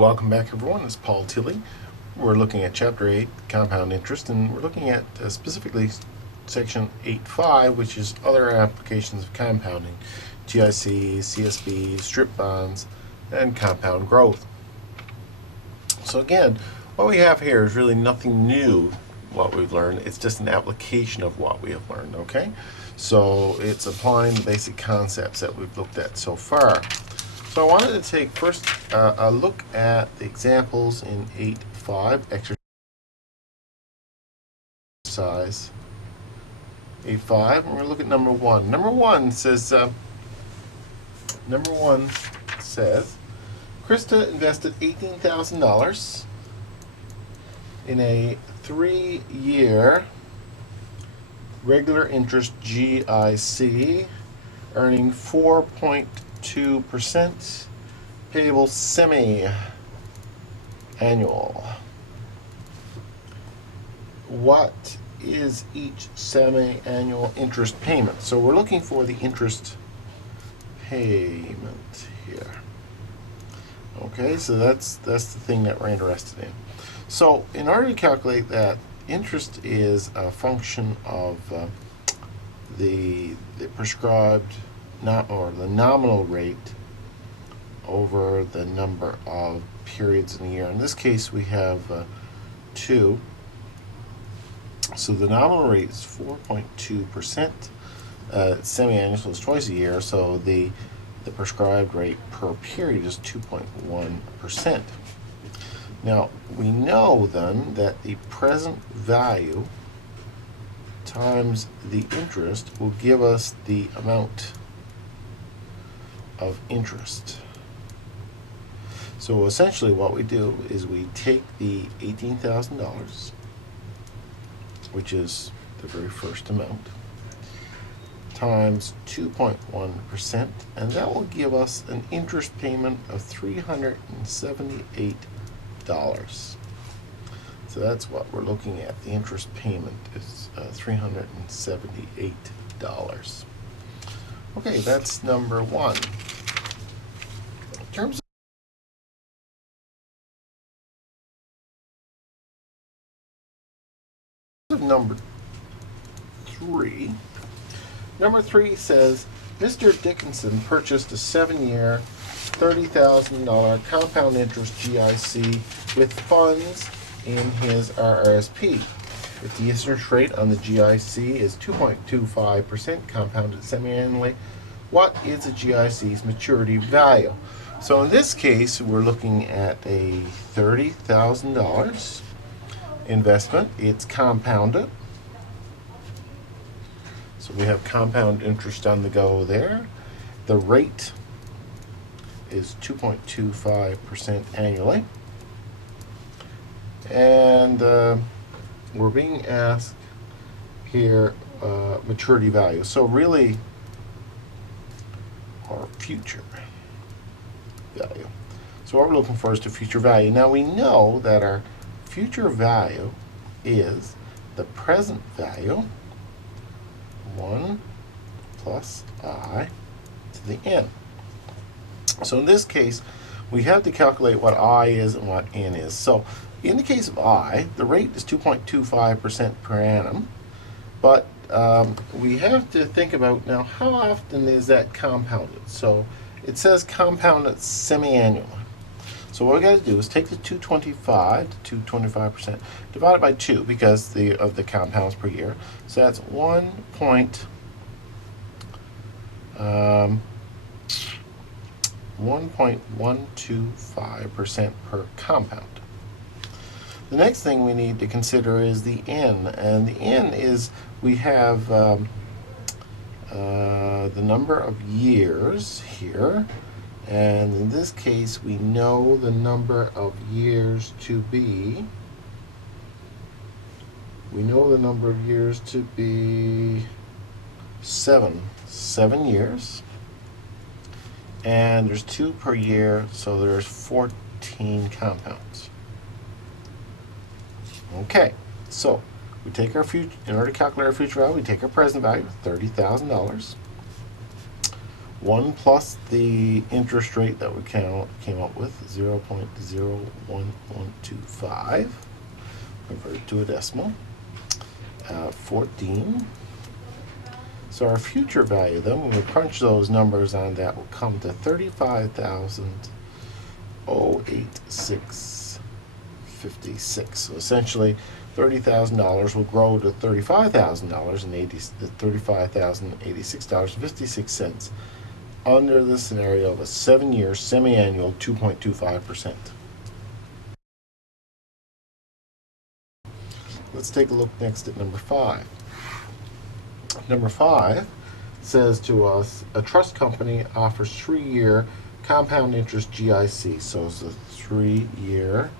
Welcome back, everyone. It's Paul Tilley. We're looking at Chapter 8, Compound Interest, and we're looking at specifically Section 8.5, which is other applications of compounding, GIC, CSB, strip bonds, and compound growth. So again, what we have here is really nothing new, what we've learned. It's just an application of what we have learned, okay? So it's applying the basic concepts that we've looked at so far. So I wanted to take first a look at the examples in 8.5, exercise 8.5, and we're going to look at number 1. Number 1 says, Krista invested $18,000 in a 3-year regular interest GIC, earning 4.2%, payable semi-annual. What is each semi-annual interest payment? So we're looking for the interest payment here. Okay, so that's the thing that we're interested in. So in order to calculate that, interest is a function of the prescribed or the nominal rate over the number of periods in a year. In this case, we have 2. So the nominal rate is 4.2%. Semi-annual, so it's twice a year. So the prescribed rate per period is 2.1%. Now we know then that the present value times the interest will give us the amount of interest. So essentially what we do is we take the $18,000, which is the very first amount, times 2.1%, and that will give us an interest payment of $378. So that's what we're looking at. The interest payment is $378. Okay, that's number 1. In terms of number 3, number 3 says Mr. Dickinson purchased a 7-year, $30,000 compound interest GIC with funds in his RRSP. If the interest rate on the GIC is 2.25% compounded semi-annually, what is the GIC's maturity value? So in this case, we're looking at a $30,000 investment. It's compounded. So we have compound interest on the go there. The rate is 2.25% annually. And we're being asked here maturity value. So really, our future value. So what we're looking for is the future value. Now we know that our future value is the present value, 1 plus I to the n. So in this case, we have to calculate what I is and what n is. So in the case of I, the rate is 2.25% per annum, but we have to think about now how often is that compounded. So it says compounded semi-annually. So what we got to do is take the 225 to 225%, divide it by 2 because of the compounds per year. So that's 1.125% per compound. The next thing we need to consider is the n, and the n is we have the number of years here, and in this case we know the number of years to be 7 years, and there's 2 per year, so there's 14 compounds. Okay, so we take our future, in order to calculate our future value, we take our present value, $30,000. 1 plus the interest rate that we came up with, 0.01125, convert to a decimal, 14. So our future value then, when we crunch those numbers on that, will come to 35,086.56. So essentially, $30,000 will grow to $35,000 and $35,086.56 under the scenario of a 7-year semi-annual 2.25%. Let's take a look next at number 5. Number 5 says to us, a trust company offers 3-year compound interest GIC. So it's a 3-year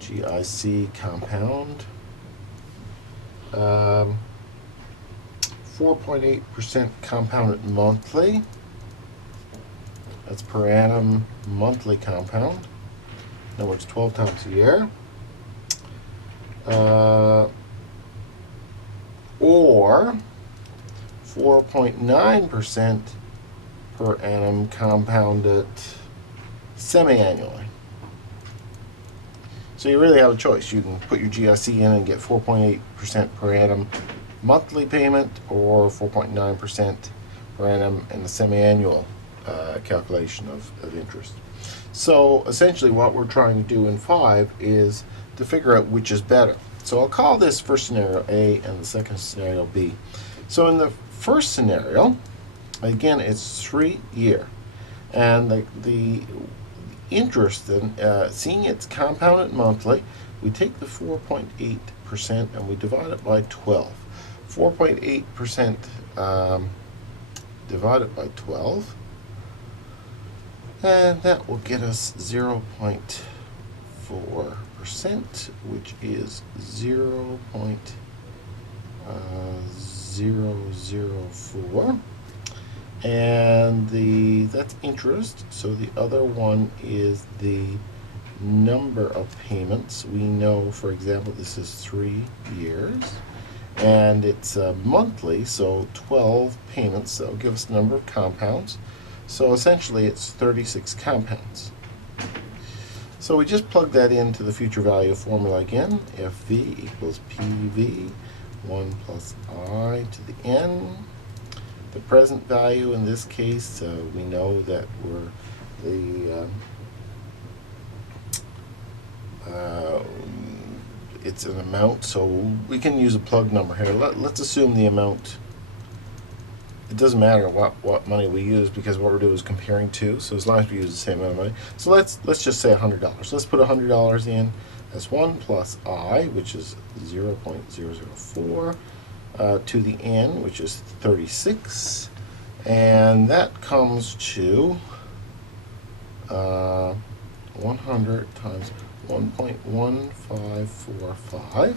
GIC compound. 4.8% compounded monthly. That's per annum monthly compound. In other words, 12 times a year. Or 4.9% per annum compounded semi-annually. So you really have a choice. You can put your GIC in and get 4.8% per annum monthly payment, or 4.9% per annum in the semi-annual calculation of interest. So essentially what we're trying to do in 5 is to figure out which is better. So I'll call this first scenario A and the second scenario B. So in the first scenario, again, it's 3-year. And the interest, then, seeing it's compounded monthly, we take the 4.8% and we divide it by 12. 4.8% divided by 12, and that will get us 0.4%, which is 0.004. And that's interest. So the other one is the number of payments. We know, for example, this is 3 years, and it's monthly, so 12 payments. That'll give us the number of compounds. So essentially, it's 36 compounds. So we just plug that into the future value formula again. If V equals PV, 1 plus I to the n. The present value in this case, we know that it's an amount, so we can use a plug number here. Let's assume the amount. It doesn't matter what money we use, because what we're doing is comparing two. So as long as we use the same amount of money, so let's just say $100. Let's put $100 in. That's 1 plus I, which is 0.004. To the n, which is 36, and that comes to 100 times 1.1545,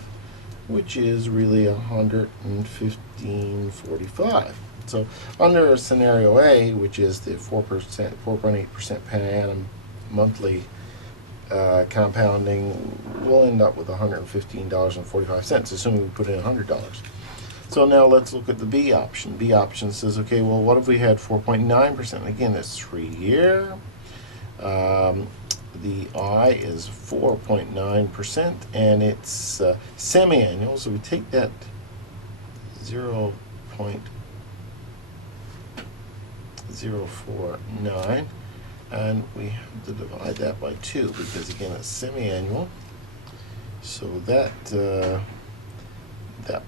which is really 115.45. So under scenario A, which is the 4.8% per annum monthly compounding, we'll end up with $115.45, assuming we put in $100. So now let's look at the B option. B option says, okay, well, what if we had 4.9%? Again, that's 3-year. The I is 4.9%, and it's semi-annual. So we take that 0.049, and we have to divide that by 2, because again, it's semi-annual. So that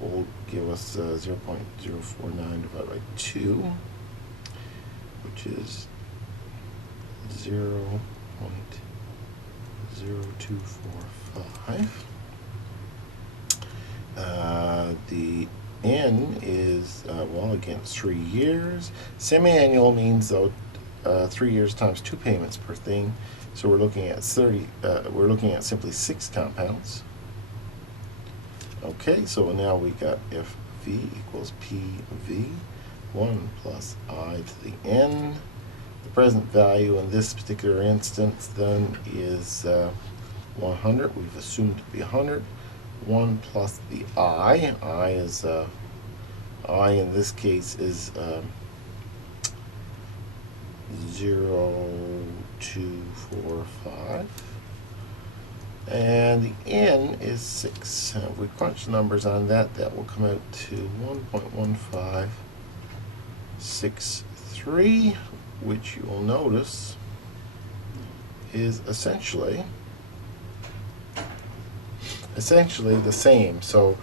will give us 0.049 divided by 2, which is 0.0245. The N is, well, again, it's 3 years. Semi-annual means, though, 3 years times 2 payments per thing. So we're looking at we're looking at simply 6 compounds. Okay, so now we got if V equals PV, 1 plus I to the n. The present value in this particular instance then is 100. We've assumed to be 100. 1 plus the I. I is I in this case is 0.0245. And the n is 6. If we crunch the numbers on that, that will come out to 1.1563, which you will notice is essentially the same. So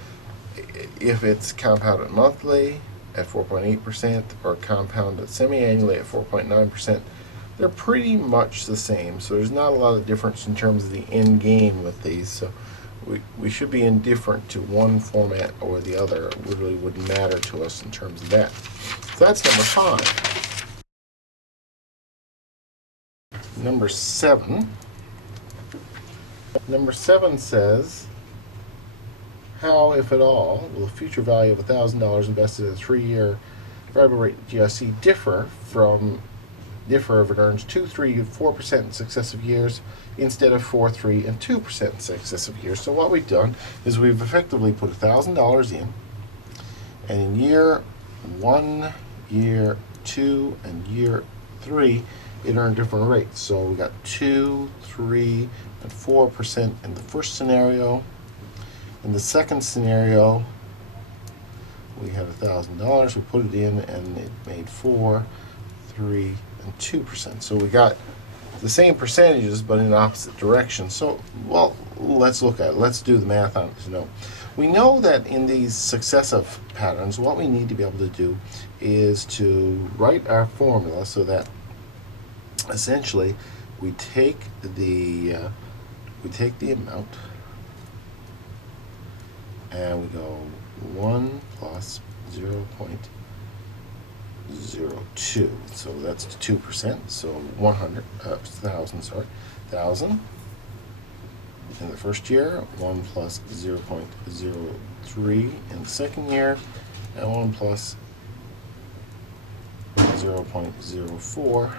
if it's compounded monthly at 4.8% or compounded semi-annually at 4.9%, they're pretty much the same. So there's not a lot of difference in terms of the end game with these. So we should be indifferent to one format or the other. It really wouldn't matter to us in terms of that. So that's number 5. Number 7. Number 7 says, how, if at all, will the future value of $1,000 invested in a 3-year variable rate GIC differ if it earns 2, 3, and 4% in successive years instead of 4, 3, and 2% in successive years? So what we've done is we've effectively put $1,000 in, and in year 1, year 2, and year 3, it earned different rates. So we got 2, 3, and 4% in the first scenario. In the second scenario, we had $1,000. We put it in, and it made 4, 3, and 2%. So we got the same percentages, but in opposite directions. So, well, let's look at it. Let's do the math on it to know. We know that in these successive patterns, what we need to be able to do is to write our formula so that essentially we take the amount and we go 1 plus 0.02. So that's 2%. So 1,000 in the first year, 1 plus 0.03 in the second year, and 1 plus 0.04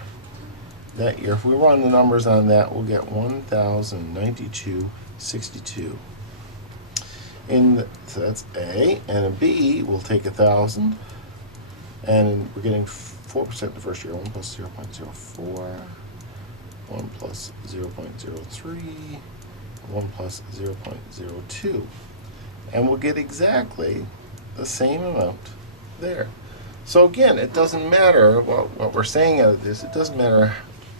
that year. If we run the numbers on that, we'll get 1,092.62. So that's A, and a B, we'll take 1,000, and we're getting 4% the first year. 1 plus 0.04, 1 plus 0.03, 1 plus 0.02, and we'll get exactly the same amount there. So again, it doesn't matter what we're saying out of this. It doesn't matter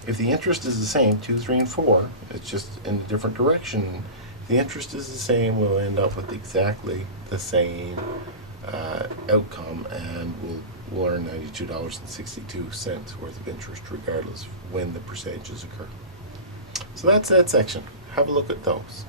if the interest is the same, 2, 3, and 4. It's just in a different direction. If the interest is the same, we'll end up with exactly the same outcome, and we'll earn $92.62 worth of interest regardless of when the percentages occur. So that's that section. Have a look at those.